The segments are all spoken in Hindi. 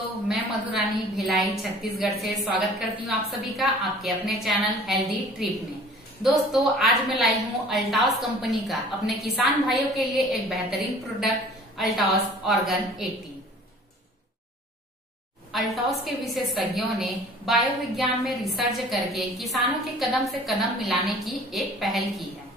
दोस्तों, मैं मधुरानी भिलाई छत्तीसगढ़ से स्वागत करती हूँ आप सभी का आपके अपने चैनल हेल्दी ट्रिप में। दोस्तों, आज मैं लाई हूँ अल्टॉस कंपनी का अपने किसान भाइयों के लिए एक बेहतरीन प्रोडक्ट अल्टॉस ऑर्गन 80। अल्टॉस के विशेषज्ञों ने बायोविज्ञान में रिसर्च करके किसानों के कदम से कदम मिलाने की एक पहल की है।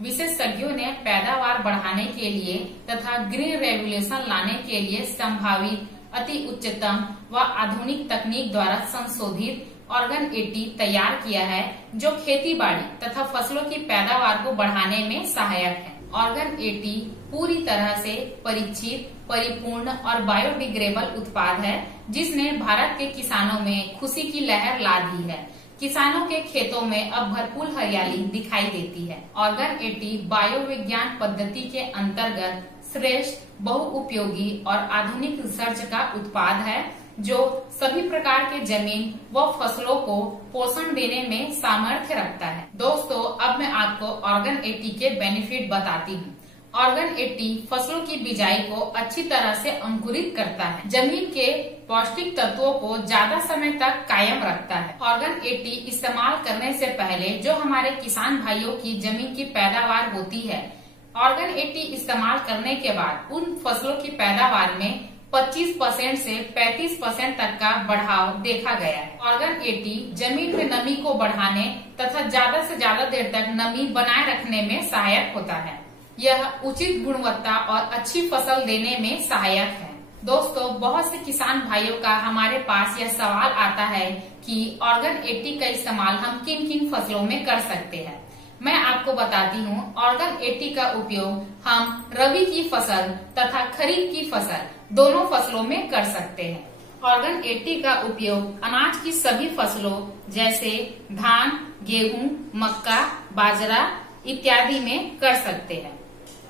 विशेषज्ञों ने पैदावार बढ़ाने के लिए तथा ग्रीन रेवोल्यूशन लाने के लिए संभावित अति उच्चतम व आधुनिक तकनीक द्वारा संशोधित ऑर्गन 80 तैयार किया है, जो खेती बाड़ी तथा फसलों की पैदावार को बढ़ाने में सहायक है। ऑर्गन 80 पूरी तरह से परीक्षित, परिपूर्ण और बायोडिग्रेडेबल उत्पाद है, जिसने भारत के किसानों में खुशी की लहर ला दी है। किसानों के खेतों में अब भरपूर हरियाली दिखाई देती है। ऑर्गन 80 बायोविज्ञान पद्धति के अंतर्गत श्रेष्ठ, बहुउपयोगी और आधुनिक रिसर्च का उत्पाद है, जो सभी प्रकार के जमीन व फसलों को पोषण देने में सामर्थ्य रखता है। दोस्तों, अब मैं आपको ऑर्गन 80 के बेनिफिट बताती हूँ। ऑर्गन 80 फसलों की बिजाई को अच्छी तरह से अंकुरित करता है, जमीन के पौष्टिक तत्वों को ज्यादा समय तक कायम रखता है। ऑर्गन 80 इस्तेमाल करने से पहले जो हमारे किसान भाइयों की जमीन की पैदावार होती है, ऑर्गन 80 इस्तेमाल करने के बाद उन फसलों की पैदावार में 25% से 35% तक का बढ़ाव देखा गया है। ऑर्गन 80 जमीन में नमी को बढ़ाने तथा ज्यादा से ज्यादा देर तक नमी बनाए रखने में सहायक होता है। यह उचित गुणवत्ता और अच्छी फसल देने में सहायक है। दोस्तों, बहुत से किसान भाइयों का हमारे पास यह सवाल आता है कि ऑर्गन 80 का इस्तेमाल हम किन किन फसलों में कर सकते हैं। मैं आपको बताती हूँ, ऑर्गन 80 का उपयोग हम रबी की फसल तथा खरीफ की फसल दोनों फसलों में कर सकते हैं। ऑर्गन 80 का उपयोग अनाज की सभी फसलों जैसे धान, गेहूं, मक्का, बाजरा इत्यादि में कर सकते हैं।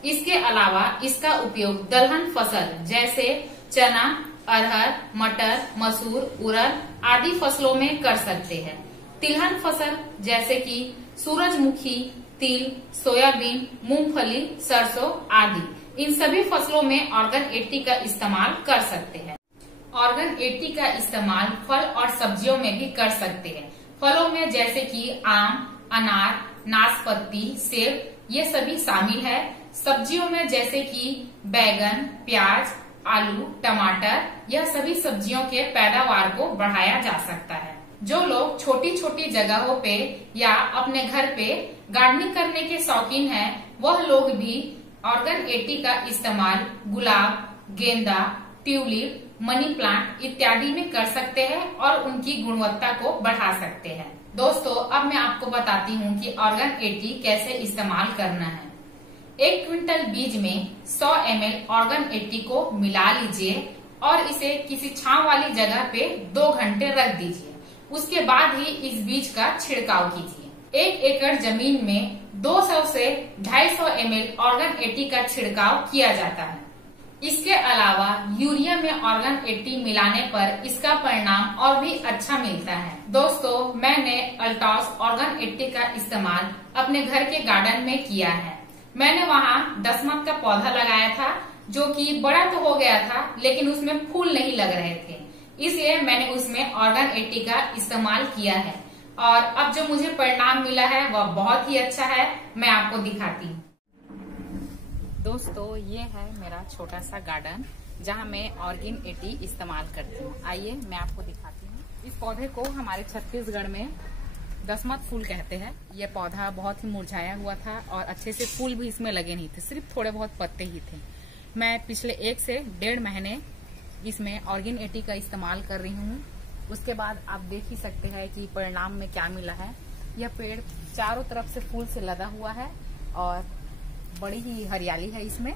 इसके अलावा इसका उपयोग दलहन फसल जैसे चना, अरहर, मटर, मसूर, उड़द आदि फसलों में कर सकते हैं। तिलहन फसल जैसे कि सूरजमुखी, तिल, सोयाबीन, मूंगफली, सरसों आदि, इन सभी फसलों में ऑर्गन 80 का इस्तेमाल कर सकते हैं। ऑर्गन 80 का इस्तेमाल फल और सब्जियों में भी कर सकते हैं। फलों में जैसे कि आम, अनार, नाशपाती, सेब ये सभी शामिल है। सब्जियों में जैसे कि बैगन, प्याज, आलू, टमाटर, यह सभी सब्जियों के पैदावार को बढ़ाया जा सकता है। जो लोग छोटी छोटी जगहों पे या अपने घर पे गार्डनिंग करने के शौकीन हैं, वह लोग भी ऑर्गन 80 का इस्तेमाल गुलाब, गेंदा, ट्यूलिप, मनी प्लांट इत्यादि में कर सकते हैं और उनकी गुणवत्ता को बढ़ा सकते हैं। दोस्तों, अब मैं आपको बताती हूँ कि ऑर्गन 80 कैसे इस्तेमाल करना है। 1 क्विंटल बीज में 100 ml ऑर्गन 80 को मिला लीजिए और इसे किसी छांव वाली जगह पे 2 घंटे रख दीजिए। उसके बाद ही इस बीज का छिड़काव कीजिए। 1 एकड़ जमीन में 200 से 250 ml ऑर्गन 80 का छिड़काव किया जाता है। इसके अलावा यूरिया में ऑर्गन 80 मिलाने पर इसका परिणाम और भी अच्छा मिलता है। दोस्तों, मैंने अल्टॉस ऑर्गन 80 का इस्तेमाल अपने घर के गार्डन में किया है। मैंने वहाँ दशमत का पौधा लगाया था, जो कि बड़ा तो हो गया था, लेकिन उसमें फूल नहीं लग रहे थे, इसलिए मैंने उसमें ऑर्गन 80 का इस्तेमाल किया है और अब जो मुझे परिणाम मिला है वह बहुत ही अच्छा है। मैं आपको दिखाती हूँ। दोस्तों, ये है मेरा छोटा सा गार्डन, जहाँ मैं ऑर्गन 80 इस्तेमाल करती हूँ। आइए मैं आपको दिखाती हूँ। इस पौधे को हमारे छत्तीसगढ़ में दशमत फूल कहते हैं। यह पौधा बहुत ही मुरझाया हुआ था और अच्छे से फूल भी इसमें लगे नहीं थे, सिर्फ थोड़े बहुत पत्ते ही थे। मैं पिछले 1 से 1.5 महीने इसमें ऑर्गन 80 का इस्तेमाल कर रही हूँ। उसके बाद आप देख ही सकते हैं कि परिणाम में क्या मिला है। यह पेड़ चारों तरफ से फूल से लदा हुआ है और बड़ी ही हरियाली है, इसमें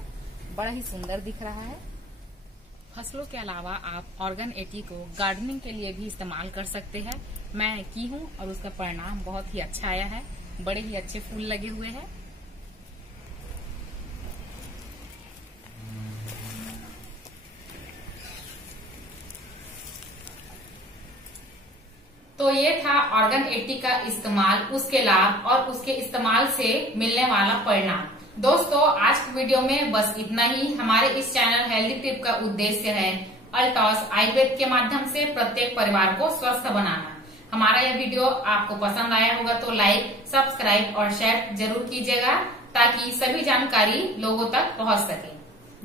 बड़ा ही सुंदर दिख रहा है। फसलों के अलावा आप ऑर्गन 80 को गार्डनिंग के लिए भी इस्तेमाल कर सकते हैं। मैं की हूँ और उसका परिणाम बहुत ही अच्छा आया है। बड़े ही अच्छे फूल लगे हुए हैं। तो ये था ऑर्गन 80 का इस्तेमाल, उसके लाभ और उसके इस्तेमाल से मिलने वाला परिणाम। दोस्तों, आज की वीडियो में बस इतना ही। हमारे इस चैनल हेल्दी टिप का उद्देश्य है अल्टॉस आयुर्वेद के माध्यम से प्रत्येक परिवार को स्वस्थ बनाना। हमारा यह वीडियो आपको पसंद आया होगा तो लाइक, सब्सक्राइब और शेयर जरूर कीजिएगा ताकि सभी जानकारी लोगों तक पहुंच सके।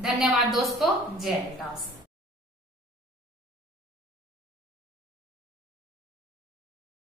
धन्यवाद दोस्तों। जय अल्टॉस।